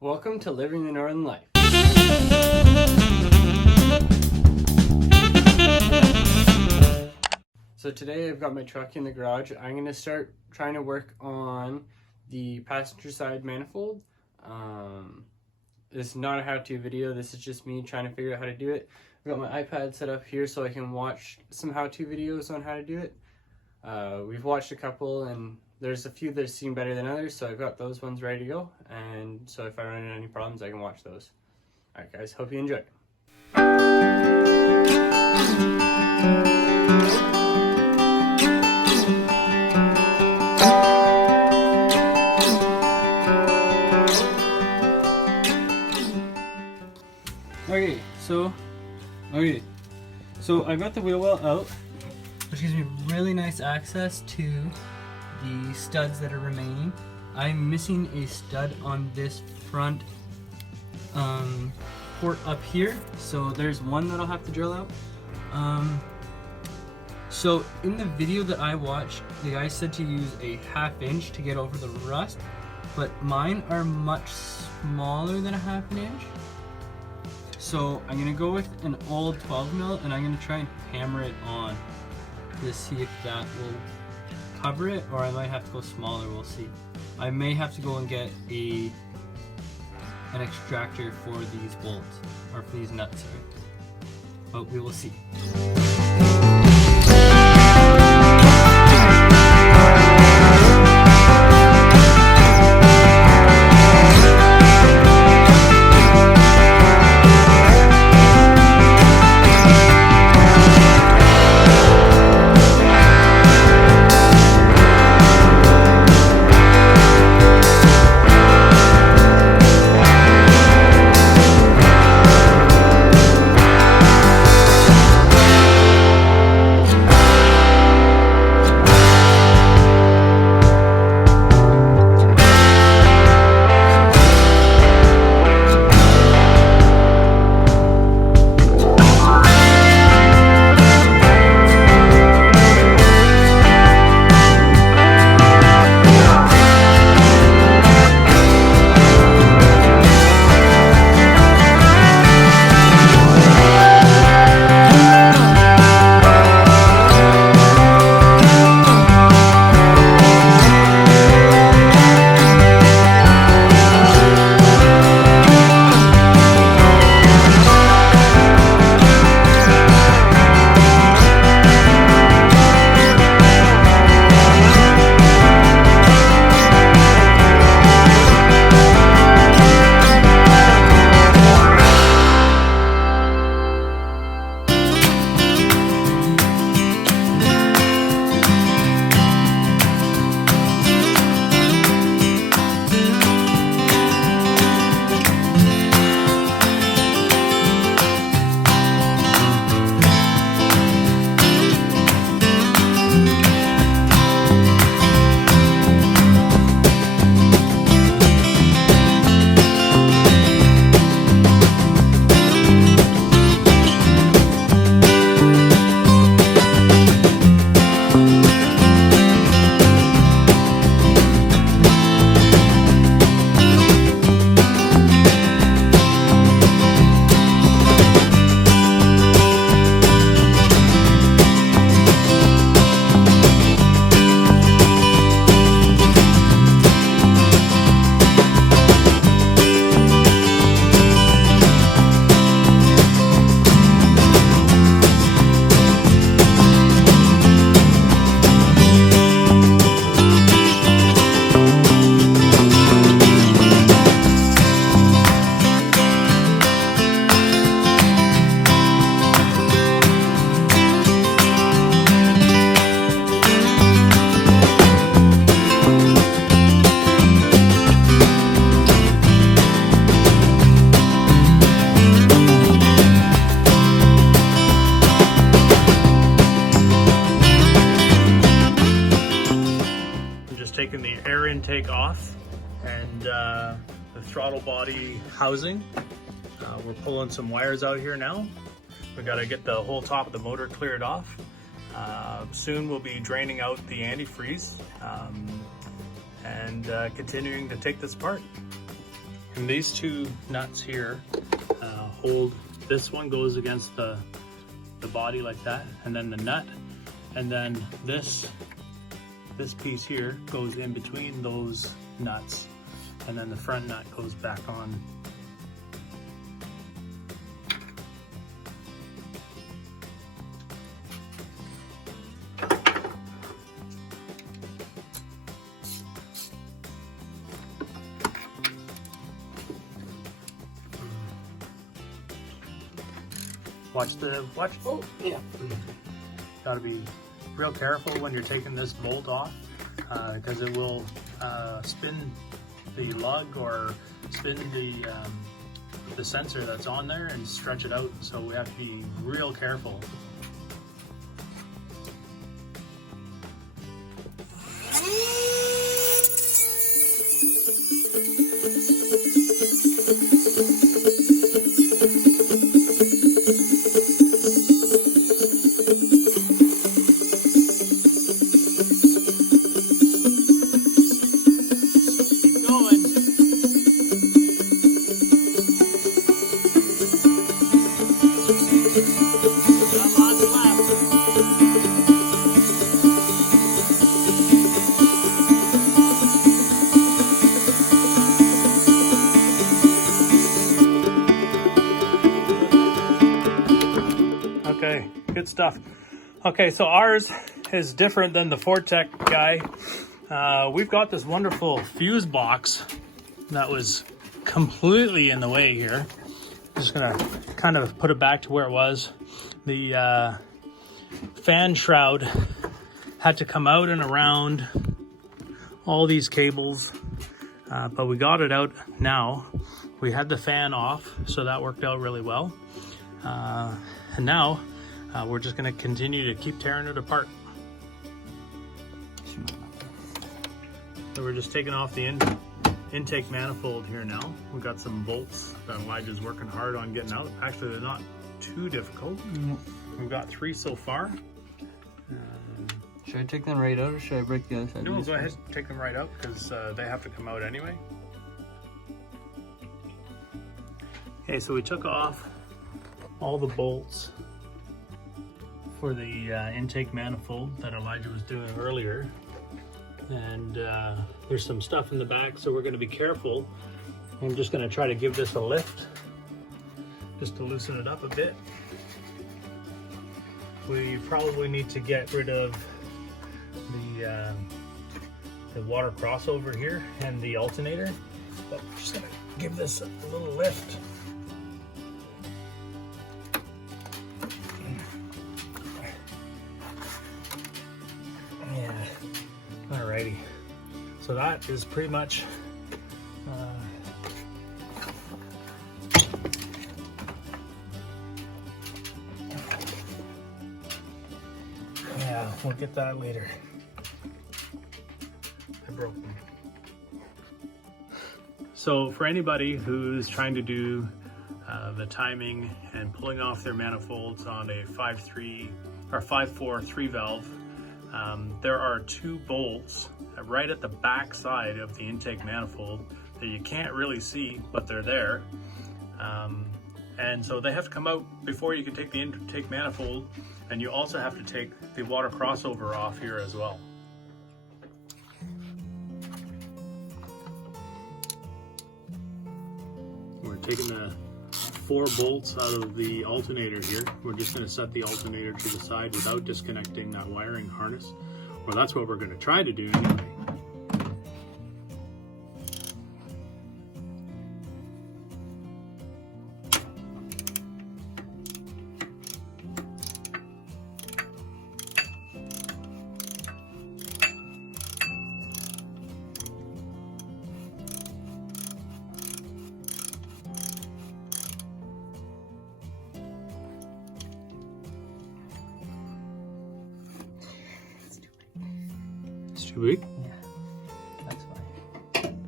Welcome to Living the Northern Life. So today I've got my truck in the garage. I'm going to start trying to work on the passenger side manifold. This is not a how-to video, this is just me trying to figure out how to do it. I've got my iPad set up here so I can watch some how-to videos on how to do it. We've watched a couple and there's a few that seem better than others, so I've got those ones ready to go, and so if I run into any problems I can watch those. Alright guys, hope you enjoy. So I got the wheel well out, which gives me really nice access to the studs that are remaining. I'm missing a stud on this front port up here, so there's one that I'll have to drill out. So in the video that I watched, the guy said to use a 1/2 inch to get over the rust, but mine are much smaller than a 1/2 inch. So I'm gonna go with an old 12 mil and I'm gonna try and hammer it on to see if that will cover it, or I might have to go smaller, we'll see. I may have to go and get an extractor for these bolts, or for these nuts, sorry. But we will see. Taking the air intake off and the throttle body housing. We're pulling some wires out here now. We got to get the whole top of the motor cleared off. Soon we'll be draining out the antifreeze and continuing to take this apart. And these two nuts here hold, this one goes against the body like that, and then the nut, and then this piece here goes in between those nuts, and then the front nut goes back on. Watch, oh yeah. Gotta be real careful when you're taking this bolt off, because it will spin the lug or spin the sensor that's on there and stretch it out, so we have to be real careful. Okay, good stuff. Okay, so ours is different than the Fortec guy. We've got this wonderful fuse box that was completely in the way here. Just gonna kind of put it back to where it was. The fan shroud had to come out and around all these cables, but we got it out now. We had the fan off, so that worked out really well. And now we're just going to continue to keep tearing it apart. So we're just taking off the intake manifold here now. We've got some bolts that Elijah's working hard on getting out. Actually, they're not too difficult. We've got 3 so far. Should I take them right out or should I break the other side? No, go ahead, take them right out because they have to come out anyway. Okay, so we took off all the bolts for the intake manifold that Elijah was doing earlier, and there's some stuff in the back, so we're going to be careful. I'm just going to try to give this a lift just to loosen it up a bit. We probably need to get rid of the water crossover here and the alternator, but we're just going to give this a little lift. Alrighty, so that is pretty much yeah, we'll get that later. I broke them. So for anybody who's trying to do the timing and pulling off their manifolds on a 5.3 or 5.4 3-valve, there are 2 bolts right at the back side of the intake manifold that you can't really see, but they're there. And so they have to come out before you can take the intake manifold, and you also have to take the water crossover off here as well. We're taking the 4 bolts out of the alternator here. We're just going to set the alternator to the side without disconnecting that wiring harness. Well, that's what we're going to try to do anyway. Too big? Yeah, that's fine.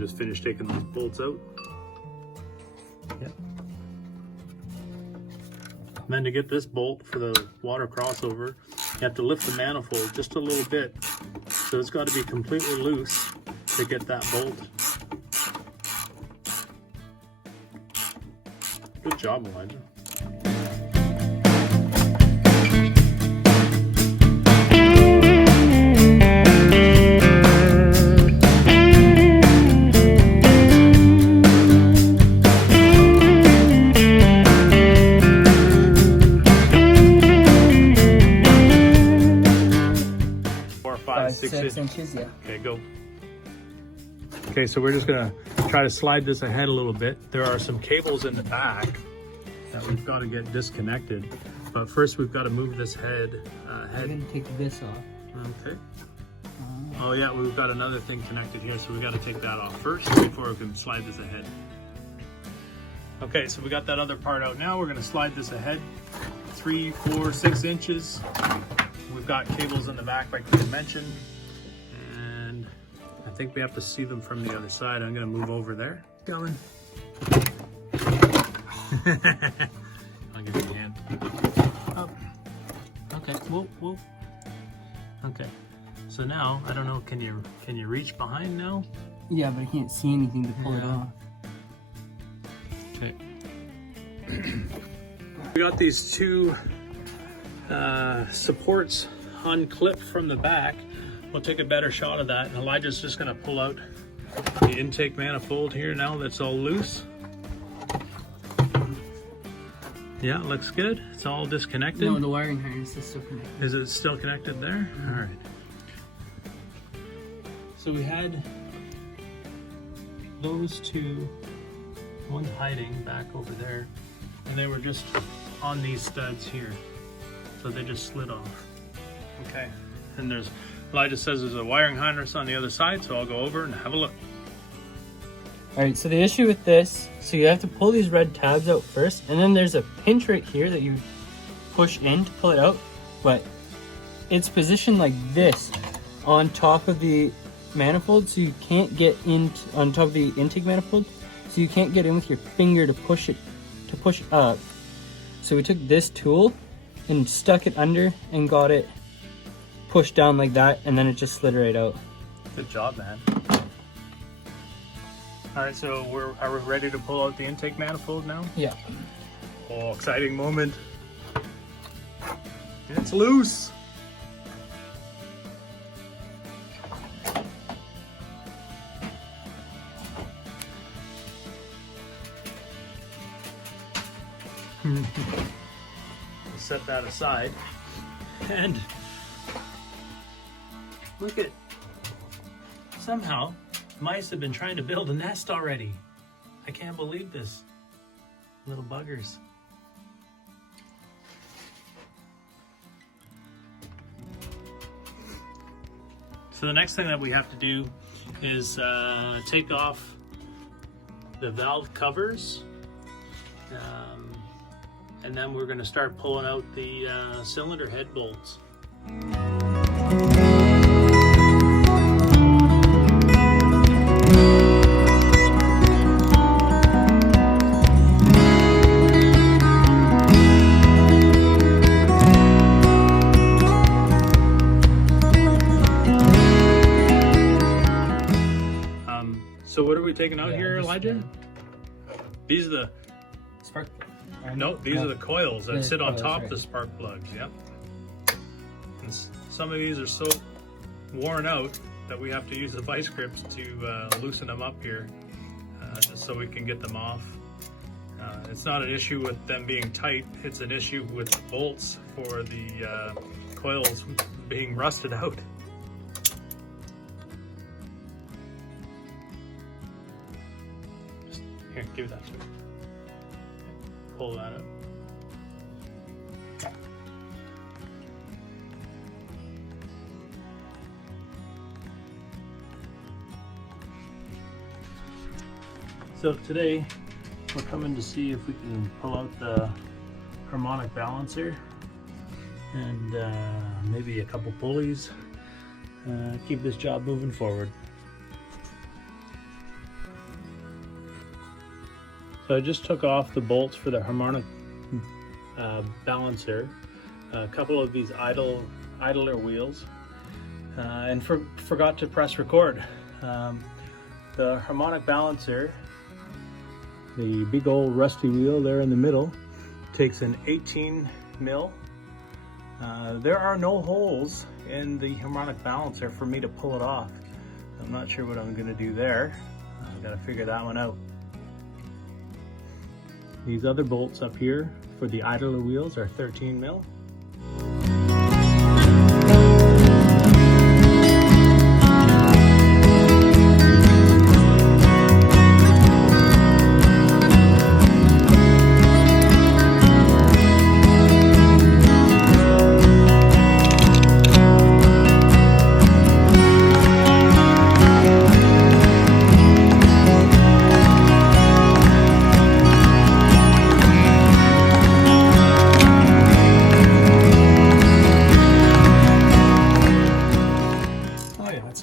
just finished taking those bolts out. Yep. And then to get this bolt for the water crossover, you have to lift the manifold just a little bit. So it's got to be completely loose to get that bolt. Good job, Elijah. Six inches, yeah. Okay, go. Okay, so we're just gonna try to slide this ahead a little bit. There are some cables in the back that we've got to get disconnected, but first we've got to move this head. I'm gonna take this off. Okay. Oh yeah, we've got another thing connected here, so we got to take that off first before we can slide this ahead. Okay, so we got that other part out now. We're gonna slide this ahead 3, 4, 6 inches. We've got cables in the back like we mentioned, and I think we have to see them from the other side. I'm gonna move over there. Going. I'll give you a hand. Up. Okay. Whoa, whoa. Okay. So now I don't know. Can you reach behind now? Yeah, but I can't see anything to pull it off. Okay. We got these two supports unclipped from the back. We'll take a better shot of that, and Elijah's just gonna pull out the intake manifold here now that's all loose. Yeah, looks good. It's all disconnected. No, the wiring harness is still connected. Is it still connected there? All right. So we had those two, one hiding back over there, and they were just on these studs here. So they just slid off. Okay, and Elijah says there's a wiring harness on the other side, so I'll go over and have a look. All right, so the issue with this, so you have to pull these red tabs out first, and then there's a pinch right here that you push in to pull it out, but it's positioned like this on top of the manifold, so you can't get in on top of the intake manifold, so you can't get in with your finger to push up. So we took this tool and stuck it under and got it pushed down like that, and then it just slid right out. Good job, man. All right, so are we ready to pull out the intake manifold now? Yeah. Oh, exciting moment. It's loose. Set that aside, and look at, somehow mice have been trying to build a nest already. I can't believe this. Little buggers. So the next thing that we have to do is take off the valve covers. And then we're going to start pulling out the cylinder head bolts. So what are we taking out here, Elijah? These are the spark. No, these are the coils that sit on top of right. the spark plugs. Yep. And some of these are so worn out that we have to use the vice grips to loosen them up here, just so we can get them off. It's not an issue with them being tight, it's an issue with the bolts for the coils being rusted out. Just, here, give that to me. Pull that up. So today we're coming to see if we can pull out the harmonic balancer and maybe a couple pulleys, keep this job moving forward. So I just took off the bolts for the harmonic balancer, a couple of these idler wheels, and forgot to press record. The harmonic balancer, the big old rusty wheel there in the middle, takes an 18 mil. There are no holes in the harmonic balancer for me to pull it off. I'm not sure what I'm going to do there. I've got to figure that one out. These other bolts up here for the idler wheels are 13 mil.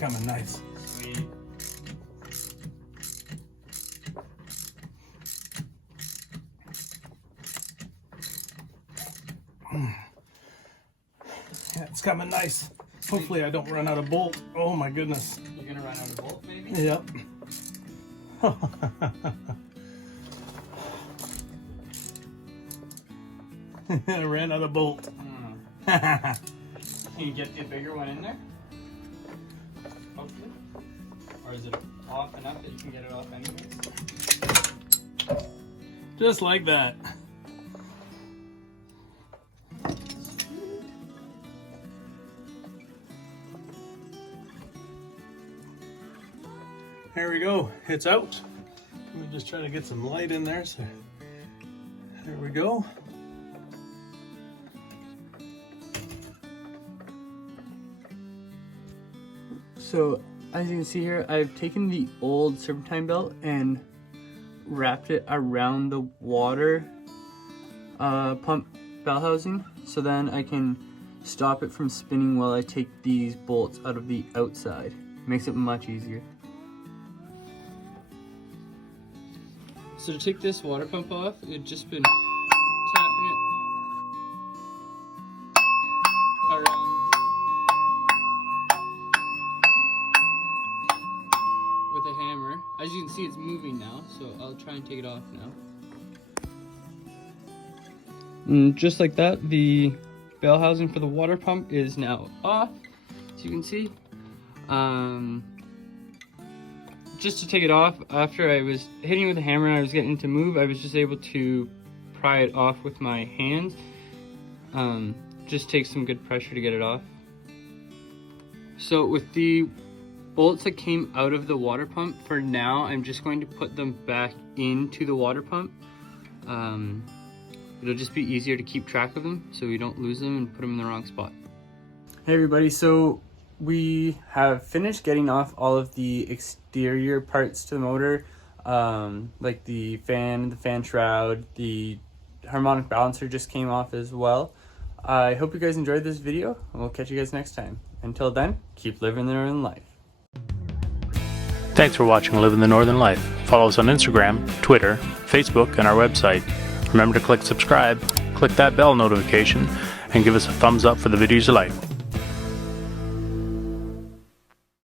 Coming nice. Sweet. Yeah, it's coming nice. Hopefully I don't run out of bolt. Oh my goodness. You're gonna run out of bolt, maybe? Yep. I ran out of bolt. Can you get the bigger one in there? Hopefully. Or is it off enough that you can get it off anyway? Just like that. There we go. It's out. Let me just try to get some light in there. So there we go. So as you can see here, I've taken the old serpentine belt and wrapped it around the water pump bell housing, so then I can stop it from spinning while I take these bolts out of the outside. Makes it much easier. So to take this water pump off, it's just been tapping it around with a hammer. As you can see, it's moving now, so I'll try and take it off now. And just like that, the bell housing for the water pump is now off, as you can see. Just to take it off, after I was hitting with a hammer and I was getting it to move, I was just able to pry it off with my hands. Just takes some good pressure to get it off. So with the bolts that came out of the water pump, for now I'm just going to put them back into the water pump. It'll just be easier to keep track of them so we don't lose them and put them in the wrong spot. Hey everybody, so we have finished getting off all of the exterior parts to the motor, like the fan shroud, the harmonic balancer just came off as well. I hope you guys enjoyed this video, and we'll catch you guys next time. Until then, keep living the Northern Life. Thanks for watching Living the Northern Life. Follow us on Instagram, Twitter, Facebook, and our website. Remember to click subscribe, click that bell notification, and give us a thumbs up for the videos you like.